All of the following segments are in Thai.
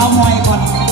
าวหอยก่อน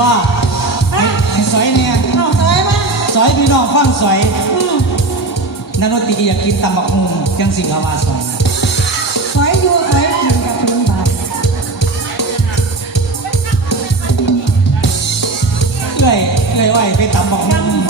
ว่าให้ให้สอยเนี่ยเอาสวยมั้ยสอยพี่น้องฟังสอยอืมนันนตีอยากกินตำบักหุ่งจังสิภาวาสอยสวยอยู่สวยกินกับเป็นบาทเอ้อยเอ้อยอ้อยไปตำบักหุ่ง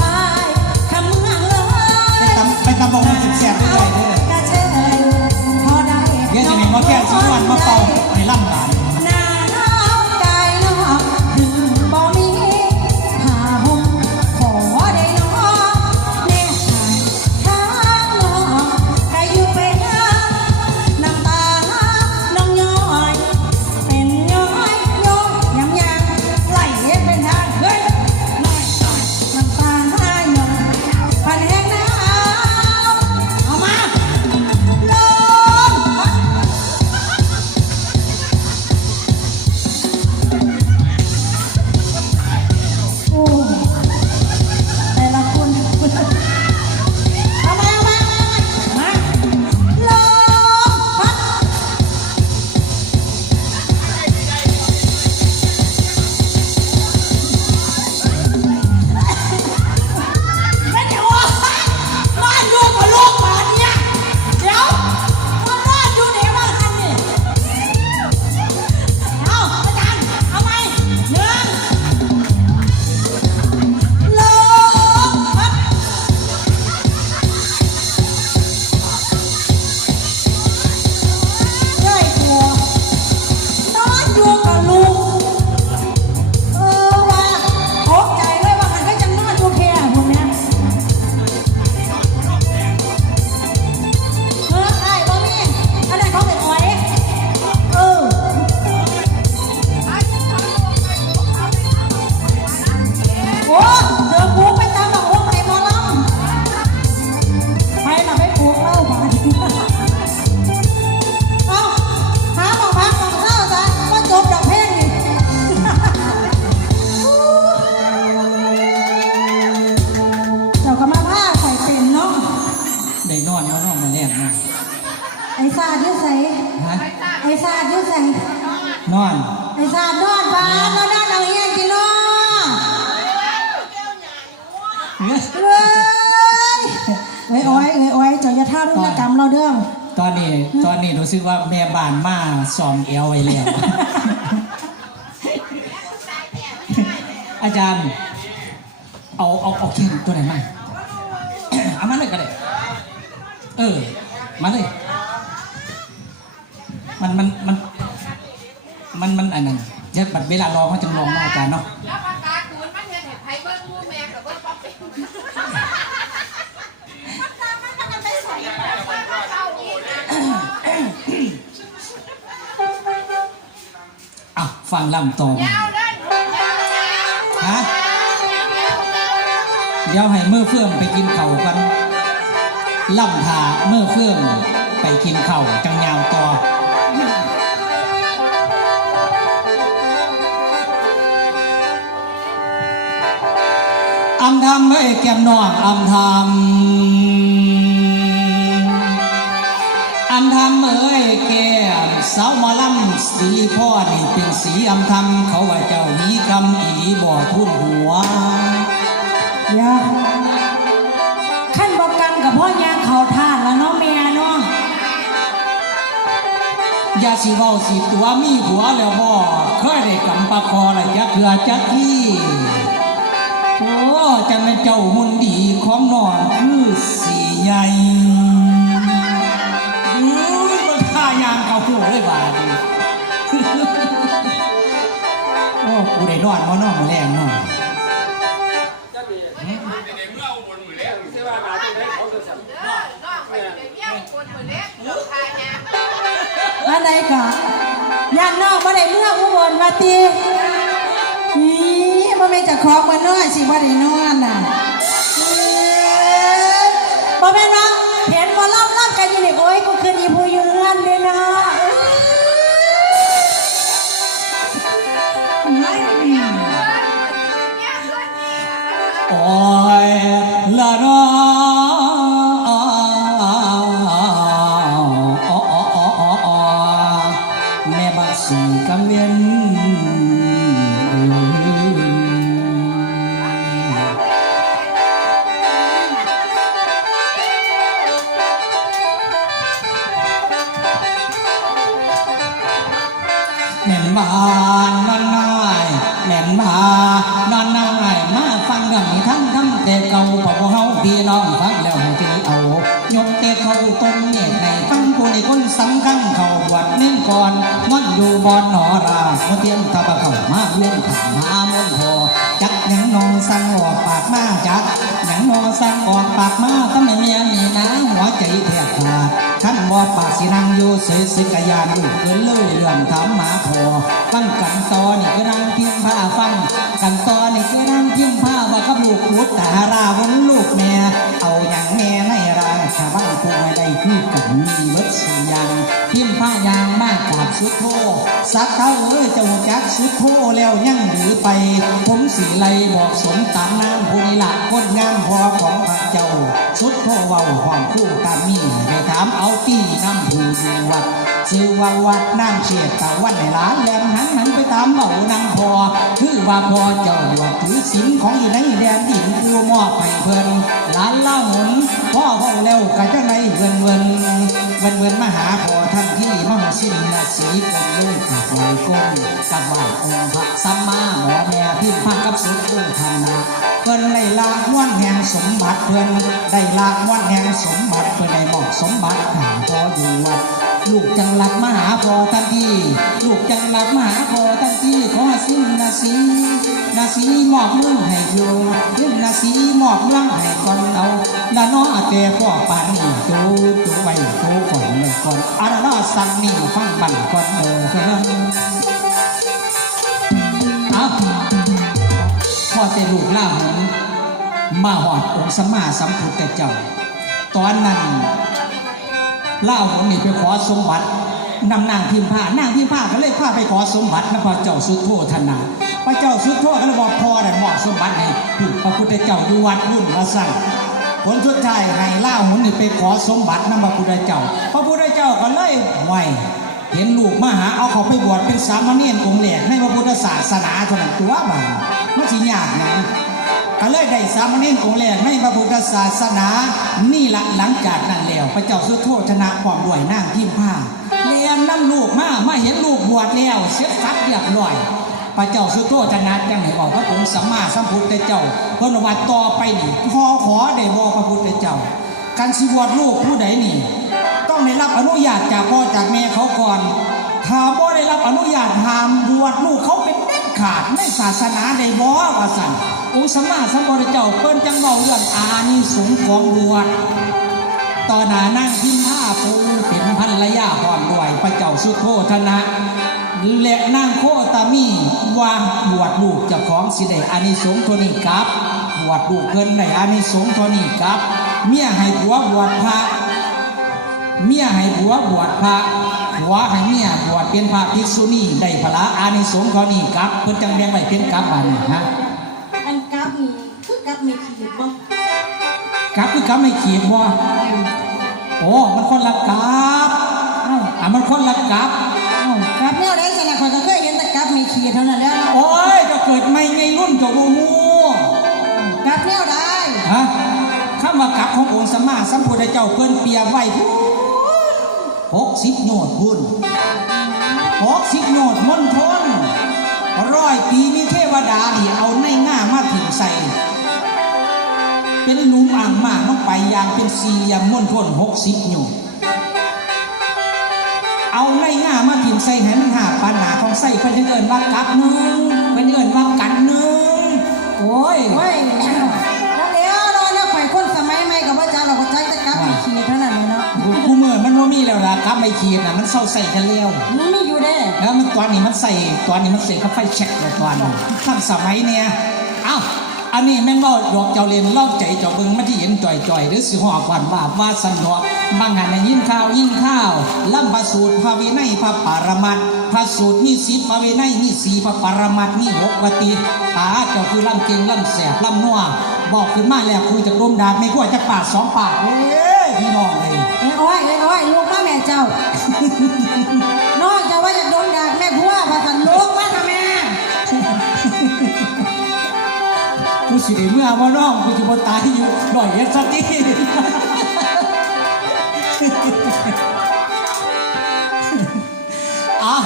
อ้ซาดอยุ่ใส่นอนไอ้ซาดนอนบ้านนอนด้านเอาเฮียนกินเนาะเอ้ยเอ้ยเอ้ยอ้อยเอ้ยอ้อยเจ้าอย่าท่ารุณกรรมเราเด้อตอนนี้ตอนนี้รู้สึกว่าแม่บ้านมาสอมเอวไว้แล้วอาจารย์ เอาเอาเอาเขียนตัวไหนมาเอามาเลยก็ได้เออมาเลย มันมันมันมันมันอันนั้นเดี๋ยวบัดเวลารอเขาจึงลองเนาะอาจารย์เนาะแล้วปากกาคูณมันเห็นเห็นไผเบิ้งมูแม่กับเบิ้งป๊อปปี้มันตามมันมันไปใส่มันเข้าอีกนะอะฟังลำต่อมายาวเด้นยาวฮะเดี๋ยวให้เมื่อเฟื่องไปกินเข่ากันล่ำถาเมื่อเฟื่องไปกินเข่าจังยาวต่อ อำทำเอ้ยแก้มนองอำทำอำทำเอ้ยแก้มสาวหมอลำสีพ่อนี่เป็นสีอำทำเขาว่าเจ้ามีกำอีบ่ทุนหัวเดี๋ยวขั้นบอกกรรมกับพ่อยางเขาทานแล้วเนาะแม่เนาะอย่าสิเว้าสิตัวมีผัวแล้วบ่เคยได้กำปะคอละจักเถื่อจักที่โอ้ จังเป็นเจ้ามุนดีของน้องคือสีใหญ่อือมันท่ายางเขาหูเลยบาดนี้โอ้กูได้นอนมานอนมาแรงเนาะเด้อน้องไปเลี้ยงคนคนเล็กเดี๋ยวทายาอะไรกะย่านนอกบ่ได้เมื่ออุบลมาตีนี่ บ่แม่นจะครองมานอนสิบ่ได้นอนน่ะเอ้ยบ่แม่นว่าเห็นบ่ล่ำล่ำกันอยู่นี่โอ้ยกูคืนอีผู้อยู่เรือนเด้เนาะ ม่นบานนั่นนายแม่นบานนั่นนายมาฟังดังนี้ทั้งทั้งแต่เก่าพอเฮาพี่น้องฟังแล้วให้ถือเอา ยกแต่เขาต้นเนี่ยในฟังผู้ในคนสำคัญเขาบวชเน้นก่อนมันอยู่บอนหนอราเมื่อเทียมตะบะเขามาเวียนขันมามนพอจักหยังนองสั่งออกปากมาจักหยังนองสั่งออกปากมาถ้าไม่เมียนี่นะหัวใจแทบขาด ขั้นบ่ปากสินังอยู่เสยสิกยานอยู่เกินเลยเรื่องถามหมาพอฟังกันตอนี่ก็นั่งเพียงผ้าฟังกันตอนี่ก็นั่งเพียงผ้าว่ากับลูกพุทธาราวนลูกแม่เอาอย่างแม่ในรางชาวบ้านผู้ไม่ได้คือกันมีวัดสียางพิมผ้ายางมากกาบสุดโทสักเท่าเอ้ยเจ้าจักสุดโทแล้วยังหรือไปผมสีไลบอกสมตามน้ำผู้นี้ละคนงามพอของพระเจ้าสุดโทเว้าความคู่ตามนี้ไปถามเอาตีน้ำผู้อยู่วัดชื่อว่าวัดน้ำเชียตะวันในร้านแหลมหันหันไปตามเหล่านางพอ คือว่าพอเจ้าบวชถือศีลของอยู่ในแดนดินกูมอบให้เพิ่นหลานเล่าหมุนพ่อพ่อแล้วกะจะในเวินเวินเวินเวินมาหาพอท่านที่มหาสิ้นนาสีกงลูกกับไหวก้มกับไหวองค์พระสัมมาหมอแม่พิมพ์พักกับสุดอุ้งธนาเพิ่นได้ลากม้วนแห่งสมบัติเพิ่นได้ลากม้วนแห่งสมบัติเพิ่น สมบัติหาพออยู่วัด ลูกจังหลักมหาพอทันทีลูกจังหลักมหาพอทันทีขอสิ้นนาสีนาสีมอบเมืองให้อยู่เรื่องนาสีมอบเมืองให้ก่อนเอาละน้อแต่พ่อปานนี่จูจูไว้จูก่อนเลยก่อนอาละน้อสั่งนี่ฟังบันก่อนเออเพิ่นเอาพอแต่ลูกล่าหนมาหอดองค์สมมาสัมพุทธเจ้า ตอนนั้น เล่าผมนี่ไปขอสมบัตินำนางพิมพ์ผ้านางพิมพ์ผ้าก็เลยพาไปขอสมบัตินพระเจ้าสุดโทธนา พระเจ้าสุดโทก็เลยบอกพอได้มอบสมบัติให้พระพุทธเจ้าอยู่วัดรุ่นละสั่งผลสุดท้ายให้เล่าผมนี่ไปขอสมบัตินำพระพุทธเจ้า พระพุทธเจ้าก็เลยไหวเห็นลูกมาหาเอาเขาไปบวชเป็นสามเณรองค์แรกในพระพุทธศาสนาเท่านั้นตัวบ้ามันสิยากนะ ก็เลยได้สามเณรองค์แรกในพระพุทธศาสนา นี่ละหลังจากนั้นแล้วพระเจ้าสุโธชนะความด้วยนางพิมผ้าเรียนนั่ลูกมามาเห็นลูกบวชแล้วเสียสัดเรียบร้อยพระเจ้าสุโธชนะจังไหนบอกพระองค์สัมมาสัมพุทธเจ้าเพิ่นว่าต่อไปนี่ขอขอได้บอกพระพุทธเจ้า การสิบวชลูกผู้ใดนี่ ต้องได้รับอนุญาตจากพ่อจากแม่เขาก่อนถ้าบ่ได้รับอนุญาตหามบวชลูกเขาเป็นเด็ดขาดในศาสนาใดบ่ว่าสั่น องค์สมมาสัมพุทธเจ้าเพิ่นจังเว้าเรื่องอานิสงส์ของบวชต่อหน้านั่งพิมพ์ผ้าปูเป็นภรรยาพร้อมด้วยพระเจ้าสุโธธนะและนางโคตามีว่าบวชลูกเจ้าของสิได้อานิสงส์ตัวนี้ครับบวชลูกเพิ่นได้อานิสงส์ตัวนี้ครับ เมียให้ผัวบวชพระเมียให้ผัวบวชพระผัวให้เมียบวชเป็นพระภิกษุณีได้พละอานิสงส์เขานี่ครับ เพิ่นจังแบ่งไว้เป็นกับอันนี้ฮะอันกัน กับไม่ขีดบ่กับคือกับไม่ขีดบ่โอ้มันคนละกับเอ้าอะมันคนละกับเอ้ากับแนวใดสนะข่อยก็เคยเห็นแต่กับไม่ขีดเท่านั้นแหล้วเนาะโอ้ยก็เกิดไม่ไงรุ่นเจบบ่ฮู้กับแนวใดฮะคำว่ากับขององค์สมมาสัมพุทธเจ้าเพิ่นเปรียบไว้พูนหกสิบโนดพุ่นหกสิบโนดมณฑลร้อยปีมีเทวดานี่เอาในหน้ามาถิ่มใส่ เป็นหลุมอ่างมากน้องไปอยางเป็นสี่เหลี่ยมม้วนทนหกสิบโยมเอาในง่ามาถิ่มใส่ให้มันหาปัญหาของใส่เพิ่นจะเอินว่ากัดหนึ่งเพิ่นเอินว่ากันหนึ่งโอ้ยโอ้ยแล้วแล้วเนาะแล้วข่อยคนสมัยใหม่ก็บ่จักเราก็จักแต่กับไม่ขีดเท่านั้นแหละเนาะกูเมื่อมันว่ามีแล้วล่ะกับไม่ขีดน่ะมันเศร้าใส่กันแล้วมันมีอยู่เด้แล้วมันตอนนี้มันใส่ตอนนี้มันใส่กับไฟแช็กแล้วตอนนี้ท่านสมัยเนี่ยเอันนี้แม่นบ่ดอกเจ้าเรียนรอบใจเจ้าเบิ่งมาที่เห็นจ่อยๆหรือสิหอกวันว่าว่าสันดอกบางงานได้ยินข่าวยินข้าวล่ำพระสูตรพระวินัยพระปรมัตพระสูตรมีสิบพระวินัยมีสีพระปรมัตถ์มีหกวติตาเจ้าคือล่ำเก่งล่ำแสบล่ำนัวบอกขึ้นมาแล้วคุยจากลมดาไม่กลัวจะปาดสองปากเอ้ยพี่น้องเลยเอ้ยอ้อยเอ้ยอ้อยลูกมาแม่เจ้า สิได้เมื่อว่าน้องกูจะบ่ตายอยู่หน่อยเอ็ดสักทีอะ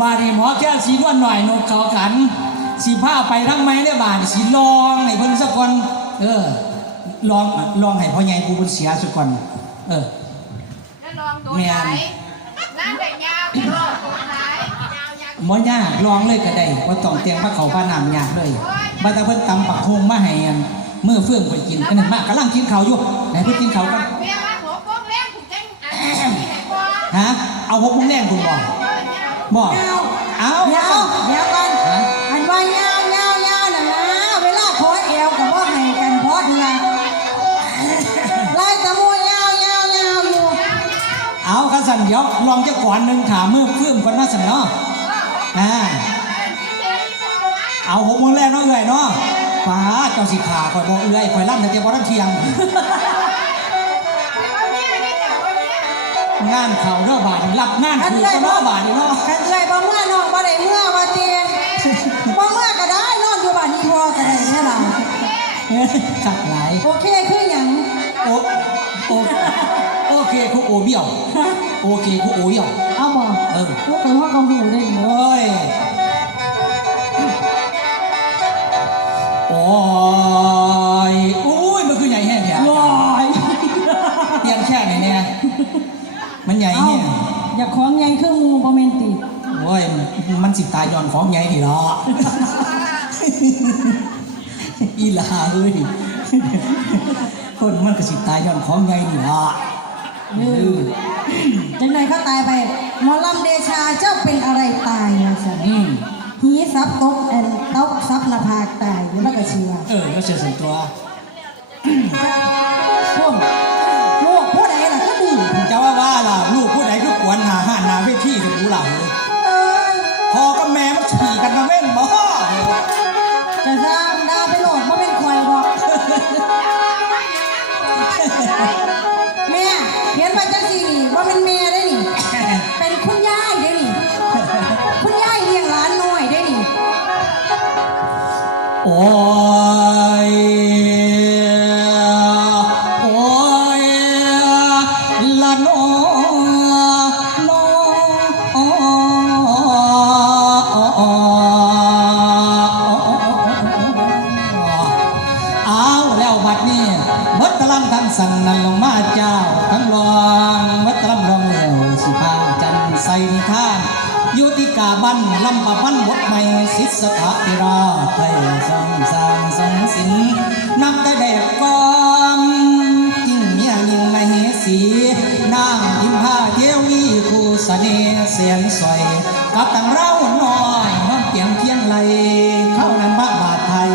บาดนี้หมอแค่สีนวลหน่อยนกเขากัน สีผ้าไปทั้งไม้เนี่ยบาดนี้สีลองให้เพิ่นสักคนเออลองลองให้พ่อใหญ่กูเพิ่นเสียสักคนเออแล้วลองตัวไหนนั่นเด็กยาวลองตัวไหนยาวยาวหมอยากลองเลยก็ได้ว่าต้องเตียงพระเขาพระนามยากเลย บาดาเพิ่นตำปักทงมาให้อันเมื่อเฟื่องไปกินอันนั้นมากกำลังกินข้าวอยู่ไหนเพิ่นกินข้าวกันเมียมาหัวโป้งแรงถูกแจ้งอันนี้ให้พอฮะ เอาหกโมงแรงคุณบอกบอกเอาเดี๋ยวเดี๋ยวก่อนอันว่ายาวยาวยาวน่ะนะเวลาโพสเอวกับว่าให้กันโพสเดือนไล่ตะมูยาวยาวยาวอยู่ เอาข้าสันเดี๋ยวลองจะก่อนหนึ่งขามือเฟื่องคนน่าสันเนาะอ่า เอาหกโมงแรกเนาะเอื่อยเนาะฟ้าเจ้าสิขาคอยบอกเอื่อยคอยล่ำแต่เจ้าบ่รับเที่ยง งานเขาเนาะบาทนี่รับงานกันคือเอ้ยก็เนาะบาทนี่เนาะกันเอ้ยบ่เมื่อน้องบ่ได้เมื่อว่าเตียบ่เมื่อก็ได้นอนอยู่บ้านอีพ่อก็ได้แม่ล่ะเฮ้ยขัดหลายโอเคคือหยังโอโอโอเคคูโอเบี้ยวโอเคคูโอเบี้ยวเอาบ่เออลูกเป็นพ่อกองหูได้บ่โอ้ย ยอุ้ยมันคือใหญ่แห้งแท้ลอยเตียงแค่ไหนเนี่ยมันใหญ่เอาเนี่ยอย่าของใหญ่คือหมู่บ่แม่นติโอ้ยมันสิตายย้อนของใหญ่นี่หรออีหลาเอ้ยคนมันก็สิตายย้อนของใหญ่นี่หรอเออจังไดเขาตายไปหมอลำเดชาเจ้าเป็นอะไรตายว่าซั่นอืมหีซับตกแอนตก ซับละพาผากตายแล้วก็ชื่อ เออแล้วเสียส่วนตัว นันลงมาเจ้าทั้งรองวัดตะลำรองเหลวสิพาจันใส่นิทานยุติกาบันลำปะพันธ์บทใหม่ศิสถาธิราไทยสร้างสางสงสินนำแต่แดกกองยิ่งเมียยิ่งไม่เหสีนางยิมพาเทวีคู่เสน่ห์เสียงสอยกับตังเราน้อยน้องเตียงเทียนไหลเข้านั้นบ้าบาทไทย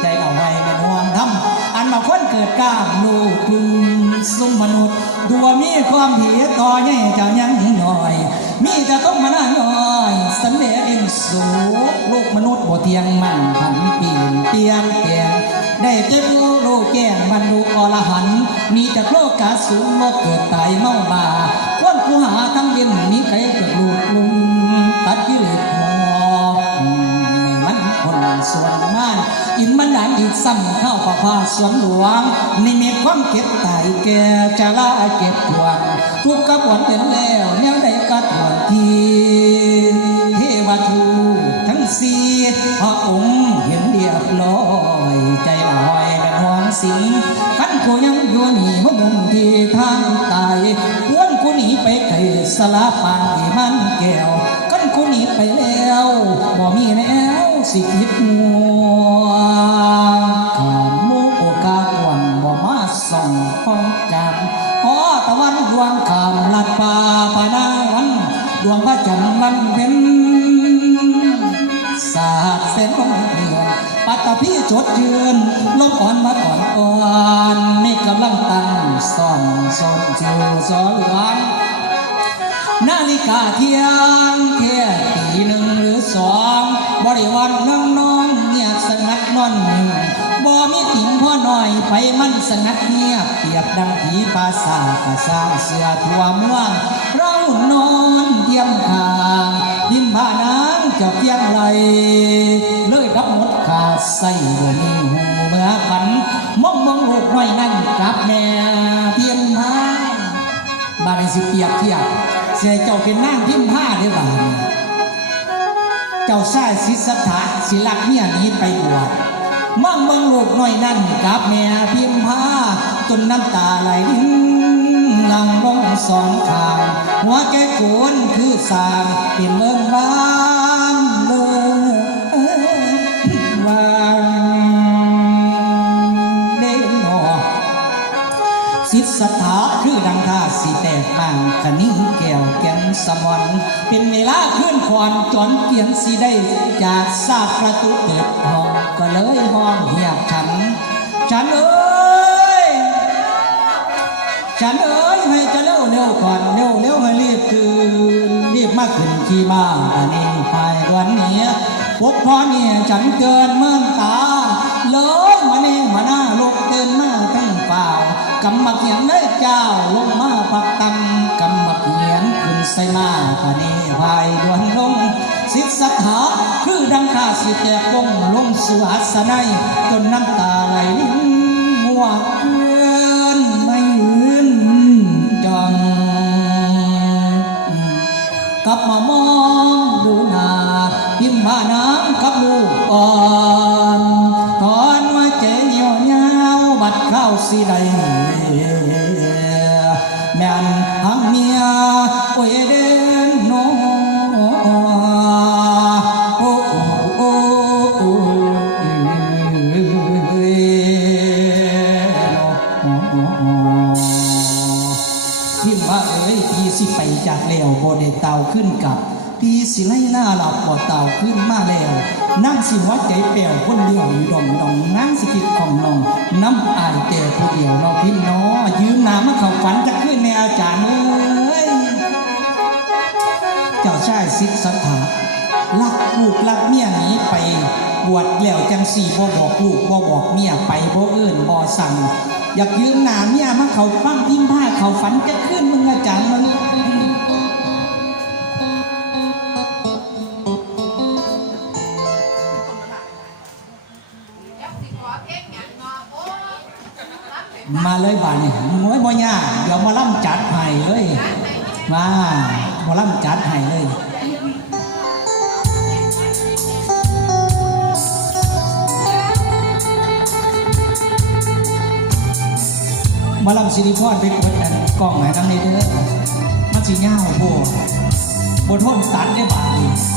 ใจเอาไว้เป็นห่วงทำอันมาคนเกิดกล้ามลูกกลุ่ม สุมมนุษย์ดัวมีความเหียต่อแย่จ้ายังหน่อย มีจะต้องมาหน้าน้อยสันเดชเอ็นสูงลูกมนุษย์บ่เทียงมั่นพันปีนเตียงแกงได้เจ้าโลกแจ้งบรรลุอรหันต์มีจากโลกกาสูงโลกเกิดตายเมาบาควรกูหาทั้งเวียนมีใครเกิดลูกลุงตัดกิเล อีกซ้ำเข้าป่าพาสวนหลวง นิมิตความเก็บไตายแก่จะลาเก็บทวนทุกข์กับวนเป็นแล้วแนวใดก็ทวนทีเทวทูตทั้งสี่พระองค์เห็นเรียบร้อยใจลอยเป็นหวงสิงขันกูยังอยู่นี่หัวมุมที่ทางตายวนกูหนีไปไกลสลาปานที่มันแก้วกันกูหนีไปแล้วบ่มีแล้วสิคิดมัว พี่จดยืนลมอ่อนมาก่อนอ่อนมีกำลังตั้งซ่อนสนจิวสอหวงนาฬิกาเที่ยงเที่ยตีหนึ่งหรือสองบริวันนั่งนอนเงียบสงัดนอนหนึ่งบ่มีติ่งพ่อหน่อยไปมันสงัดเงียบเปรียบดังผีปาสาทกระสางเสือทั่วเมืองเรานอนเทียมทางยิ้มผ่านางเจ้าเพียงไหล เลยรับหมดขาดใส่บ่มีอยนั่นกับแม่เพียงผ้าบาดในสิเปียบเทียบเสียเจ้าเป็นนางพิมพ์ผ้าเด้อบาดนี้เจ้าชายสิทธัตถะสิลักเมียนี้ไปบวชมั่งเมืองลูกน้อยนั่นกับแม่พิมพ์ผ้าจนน้ำตาไหลรินหลังลงสองข้างหัวแกโกนคือสางเป็นเมืองบ้า กห่างคนิ่งแก้วแก้มสมอนเป็นเวลาขึ้นควันจอนเกียงสีได้ จากซากประตูเปิดห้องก็เลยห้องเหียบฉัน ฉันเอ้ย ฉันเอ้ยให้จะเร็วเร็วก่อนเร็วเร็วให้รีบคืนรีบมาขึ้นที่บ้านอันนี้ภายวันนี้พบพ่อเนี่ยฉันเกินเมื่อตาเลยมาเน่มาหน้าลุกเดินมาทั้งเปล่ากำมาเขียนเลยเจ้าลงมาปักตำกำม เขียนขึ้นใส่มาตอนนี้ภายดวนลงสิทธสถาคือดังข้าสิแตกลงลงสู่อัศนัยจนน้ำตาไหล สิหัวใจแป๋วคนเดียวอยู่ดองดองนั่งสิคิดของน้องน้ำอายแต่ผู้เดียวเราพี่น้อยืมน้ำมาเขาฝันจะขึ้นในอาจารย์เอ้ยเจ้าชายสิทธัตถะลักลูกลักเมียหนีไปบวชแล้วจังสี่บ่บอกลูกบ่บอกเมียไปบ่เอื่นบ่สั่งอยากยืมหนาเมียมาเขาปั้งพิมพ์ผ้าเขาฝันจะขึ้นมึงอาจารย์มัน มาเลยบ้านนี่มวยบ่ยากเดี๋ยวมาล่ำจัดให้เลยมามาล่ำจัดให้เลยมาล่ำสิริพรไปกดอันกล้องไหนทั้งนี้เด้อมันสิยาวบัวบทนตัดได้บาด